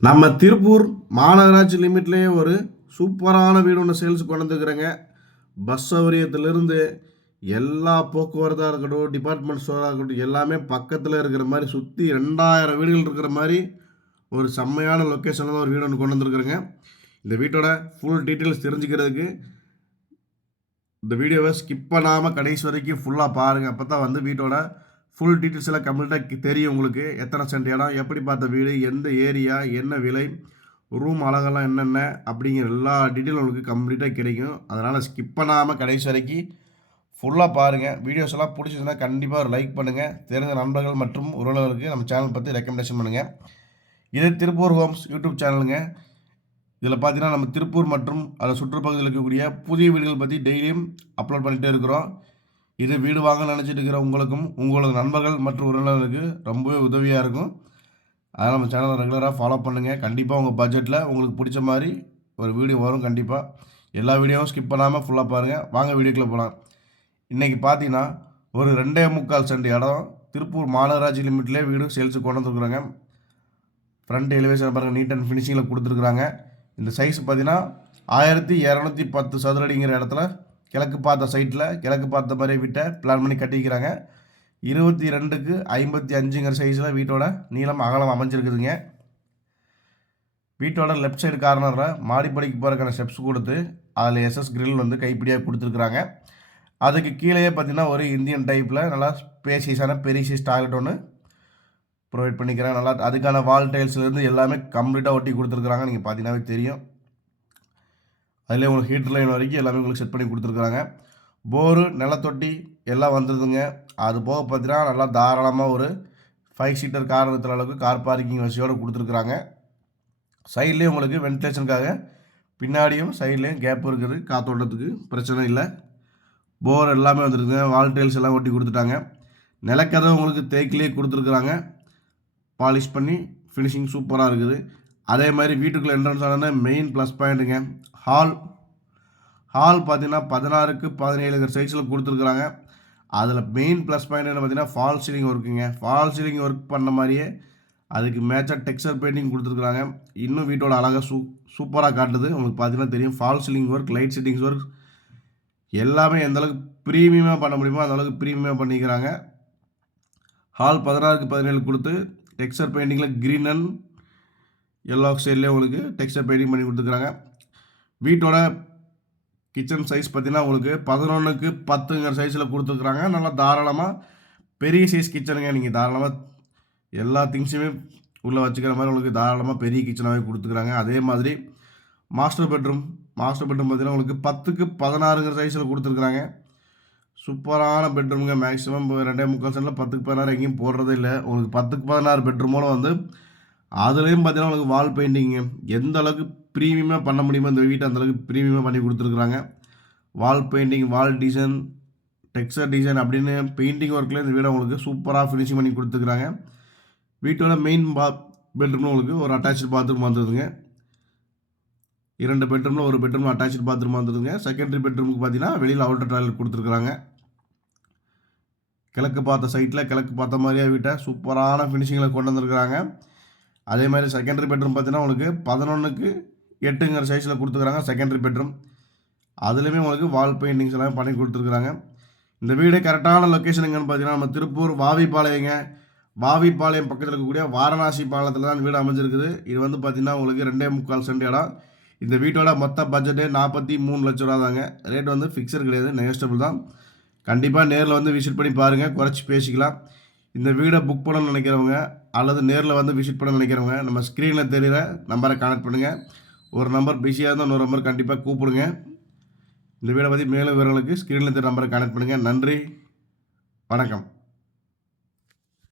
நம்ம திருப்பூர் மாநகராட்சி லிமிட்லேயே ஒரு சூப்பரான வீடு ஒன்று சேல்ஸ் கொண்டு பஸ் சௌகரியத்திலிருந்து எல்லா போக்குவரத்தாக இருக்கட்டும் டிபார்ட்மெண்ட் ஸ்டோராக இருக்கட்டும் எல்லாமே பக்கத்தில் இருக்கிற மாதிரி சுற்றி ரெண்டாயிரம் வீடுகள் இருக்கிற மாதிரி ஒரு செம்மையான லொக்கேஷனில் தான் ஒரு வீடு ஒன்று கொண்டு வந்துருக்குறேங்க. இந்த வீட்டோட ஃபுல் டீட்டெயில்ஸ் தெரிஞ்சுக்கிறதுக்கு இந்த வீடியோவை ஸ்கிப் பண்ணாமல் கடைசி வரைக்கும் ஃபுல்லாக பாருங்கள் அப்போ தான் வந்து வீட்டோட ஃபுல் டீட்டெயில்ஸ் எல்லாம் கம்ப்ளீட்டாக தெரியும் உங்களுக்கு. எத்தனை சென்ட் இடம் எப்படி பார்த்த வீடு எந்த ஏரியா என்ன விலை ரூம் அழகெல்லாம் என்னென்ன அப்படிங்கிற எல்லா டீட்டெயிலும் உங்களுக்கு கம்ப்ளீட்டாக கிடைக்கும். அதனால் ஸ்கிப் பண்ணாமல் கடைசி வரைக்கும் ஃபுல்லாக பாருங்கள் வீடியோஸ் எல்லாம் பிடிச்சதுன்னா கண்டிப்பாக ஒரு லைக் பண்ணுங்கள் தெரிஞ்ச நண்பர்கள் மற்றும் உறவினர்களுக்கு நம்ம சேனல் பற்றி ரெக்கமெண்டேஷன் பண்ணுங்கள் இது திருப்பூர் ஹோம்ஸ் யூடியூப் சேனலுங்க இதில் பார்த்தீங்கன்னா நம்ம திருப்பூர் மற்றும் அதை சுற்றுப்பகுதியில் இருக்கக்கூடிய புதிய வீடுகள் பற்றி டெய்லியும் அப்லோட் பண்ணிகிட்டே இருக்கிறோம். இது வீடு வாங்க நினச்சிட்டு இருக்கிற உங்களுக்கும் உங்களோட நண்பர்கள் மற்றும் உறவினர்களுக்கு ரொம்பவே உதவியாக இருக்கும். அதனால் நம்ம சேனலை ரெகுலராக ஃபாலோ பண்ணுங்கள் கண்டிப்பாக உங்கள் பட்ஜெட்டில் உங்களுக்கு பிடிச்ச மாதிரி ஒரு வீடியோ வரும் கண்டிப்பாக எல்லா வீடியோவும் ஸ்கிப் பண்ணாமல் ஃபுல்லாக பாருங்கள் வாங்க வீடியோக்குள்ளே போகலாம் இன்றைக்கி பார்த்தீங்கன்னா ஒரு ரெண்டே முக்கால் சென்ட் இடம். திருப்பூர் மாநகராட்சி லிமிட்லேயே வீடு சேல்ஸுக்கு கொண்டு வந்துருக்குறாங்க. ஃப்ரண்ட் எலிவேஷன் பாருங்கள் நீட் அண்ட் ஃபினிஷிங்கில் கொடுத்துருக்குறாங்க. இந்த சைஸ் பார்த்தீங்கன்னா ஆயிரத்தி இரநூத்தி பத்து சதுரடிங்கிற இடத்துல கிழக்கு பார்த்த சைட்டில் கிழக்கு பார்த்த மாதிரி வீட்டை பிளான் பண்ணி கட்டிக்கிறாங்க இருபத்தி ரெண்டுக்கு ஐம்பத்தி அஞ்சுங்கிற சைஸில் வீட்டோட நீளம் அகலம் அமைஞ்சிருக்குதுங்க. வீட்டோட லெஃப்ட் சைடு கார்னரில் மாடிப்படிக்கு போகிறக்கான ஸ்டெப்ஸ் கொடுத்து அதில் எஸ்எஸ் கிரில் வந்து கைப்பிடியாக கொடுத்துருக்குறாங்க. அதுக்கு கீழேயே பார்த்தீங்கன்னா ஒரு இந்தியன் டைப்பில் நல்லா ஸ்பேசியஸான பெரிய சைஸ் டாய்லெட் ஒன்று ப்ரொவைட் பண்ணிக்கிறாங்க. நல்லா அதுக்கான வால் டைல்ஸ்லேருந்து எல்லாமே கம்ப்ளீட்டாக ஒட்டி கொடுத்துருக்குறாங்க. நீங்கள் பார்த்தீங்கன்னாவே தெரியும். அதிலே உங்களுக்கு ஹீட்டர் லைன் வரைக்கும் எல்லாமே உங்களுக்கு செட் பண்ணி கொடுத்துருக்குறாங்க. போரு நிலத்தொட்டி எல்லாம் வந்துடுதுங்க அது போக பார்த்தீங்கன்னா நல்லா தாராளமாக ஒரு ஃபைவ் சீட்டர் கார் நிறுத்துற அளவுக்கு கார் பார்க்கிங் வசதியோடு கொடுத்துருக்குறாங்க. சைட்லேயும் உங்களுக்கு வென்டிலேஷனுக்காக பின்னாடியும் சைட்லேயும் கேப் இருக்குது. காத்தோட்டத்துக்கு பிரச்சனை இல்லை. போர் எல்லாமே வந்துருக்குங்க வால் டைல்ஸ் எல்லாம் ஒட்டி கொடுத்துட்டாங்க. நிலக்கதவு உங்களுக்கு தேக்கிலே கொடுத்துருக்குறாங்க. பாலிஷ் பண்ணி ஃபினிஷிங் சூப்பராக இருக்குது. அதே மாதிரி வீட்டுக்குள்ளே என்ட்ரன்ஸ் ஆனால் மெயின் ப்ளஸ் பாயிண்ட்டுங்க ஹால் ஹால் பார்த்தீங்கன்னா பதினாறுக்கு பதினேழுங்கிற சைஸில் கொடுத்துருக்குறாங்க. அதில் மெயின் ப்ளஸ் பாயிண்ட் என்ன பார்த்தீங்கன்னா ஃபால் சீலிங் ஒர்க்குங்க ஃபால் சீலிங் ஒர்க் பண்ண மாதிரியே அதுக்கு மேட்சாக டெக்ஸ்டர் பெயிண்டிங் கொடுத்துருக்குறாங்க. இன்னும் வீட்டோட அழகாக சூ சூப்பராக காட்டுது. உங்களுக்கு பார்த்தீங்கன்னா தெரியும். Fall ceiling work light settings work எல்லாமே எந்தளவுக்கு ப்ரீமியமாக பண்ண முடியுமோ அந்தளவுக்கு ப்ரீமியமாக பண்ணிக்கிறாங்க. ஹால் பதினாறுக்கு பதினேழு கொடுத்து டெக்ஸ்டர் பெயிண்டிங்கில் க்ரீன் அண்ட் எல்லோ சைட்லேயே உங்களுக்கு டெக்ஸ்டர் பெயிண்டிங் பண்ணி கொடுத்துருக்குறாங்க. வீட்டோட கிச்சன் சைஸ் பார்த்தீங்கன்னா உங்களுக்கு பதினொன்றுக்கு பத்துங்கிற சைஸில் கொடுத்துருக்குறாங்க. நல்லா தாராளமாக பெரிய சைஸ் கிச்சனுங்க நீங்கள் தாராளமாக எல்லா திங்ஸுமே உள்ளே வச்சுக்கிற மாதிரி உங்களுக்கு தாராளமாக பெரிய கிச்சனாகவே கொடுத்துக்குறாங்க அதே மாதிரி மாஸ்டர் பெட்ரூம் மாஸ்டர் பெட்ரூம் பார்த்தீங்கன்னா உங்களுக்கு பத்துக்கு பதினாறுங்கிற சைஸில் கொடுத்துருக்குறாங்க. சூப்பரான பெட்ரூமுங்க மேக்ஸிமம் இப்போ ரெண்டே முக்கால் சென்டில் பத்துக்கு பதினாறு எங்கேயும் போடுறதே இல்லை. உங்களுக்கு பத்துக்கு பதினாறு பெட்ரூமோட வந்து அதுலேயும் பார்த்தீங்கன்னா உங்களுக்கு வால் பெயிண்டிங்கு எந்த அளவுக்கு ப்ரீமியமாக பண்ண முடியுமோ இந்த வீட்டை அந்தளவுக்கு ப்ரீமியமாக பண்ணி கொடுத்துருக்குறாங்க. Wall painting wall design texture design அப்படின்னு பெயிண்டிங் ஒர்க்கில் இந்த வீடை உங்களுக்கு சூப்பராக ஃபினிஷிங் பண்ணி கொடுத்துருக்குறாங்க. வீட்டோட மெயின் பா பெட்ரூமில் உங்களுக்கு ஒரு அட்டாச்சு பாத்ரூம் வந்துடுதுங்க இரண்டு பெட்ரூமில் ஒரு பெட்ரூம் அட்டாச்சு பாத்ரூம் வந்துடுங்க செகண்டரி பெட்ரூமுக்கு பார்த்தீங்கன்னா வெளியில் அவுட்டர் டாய்லெட் கொடுத்துருக்குறாங்க. கிழக்கு பார்த்த சைட்டில் கிழக்கு பார்த்த மாதிரியே வீட்டை சூப்பரான ஃபினிஷிங்கில் கொண்டு வந்திருக்கிறாங்க. அதே மாதிரி செகண்டரி பெட்ரூம் பார்த்தீங்கன்னா உங்களுக்கு பதினொன்றுக்கு எட்டுங்கிற சைஸில் கொடுத்துருக்குறாங்க செகண்டரி பெட்ரூம் அதுலேயுமே உங்களுக்கு வால் பெயிண்டிங்ஸ் எல்லாம் பண்ணி கொடுத்துருக்குறாங்க. இந்த வீடு கரெக்டான லொக்கேஷன் எங்கன்னு பார்த்தீங்கன்னா நம்ம திருப்பூர் வாவிப்பாளையங்க. வாவிப்பாளையம் பக்கத்தில் இருக்கக்கூடிய வாரணாசி பாலத்தில் தான் வீடு அமைஞ்சிருக்குது. இது வந்து பார்த்திங்கன்னா உங்களுக்கு ரெண்டே முக்கால் சென்ட் இடம். இந்த வீட்டோட மொத்த பட்ஜெட்டு நாற்பத்தி மூணு லட்ச ரூபா தாங்க. ரேட் வந்து ஃபிக்ஸர் கிடையாது நெகஸ்டபிள் தான். கண்டிப்பாக நேரில் வந்து விசிட் பண்ணி பாருங்கள் குறைச்சி பேசிக்கலாம். இந்த வீடை புக் பண்ணணும்னு நினைக்கிறவங்க அல்லது நேரில் வந்து விசிட் பண்ண நினைக்கிறவங்க நம்ம ஸ்க்ரீனில் தெரிகிற நம்பரை கனெக்ட் பண்ணுங்கள் ஒரு நம்பர் பிஸியாக இருந்தால் இன்னொரு நம்பர் கண்டிப்பாக கூப்பிடுங்க. இந்த வீடை பற்றி மேலும் விவரங்களுக்கு ஸ்க்ரீனில் தெரிகிற நம்பரை கனெக்ட் பண்ணுங்கள் நன்றி. வணக்கம்.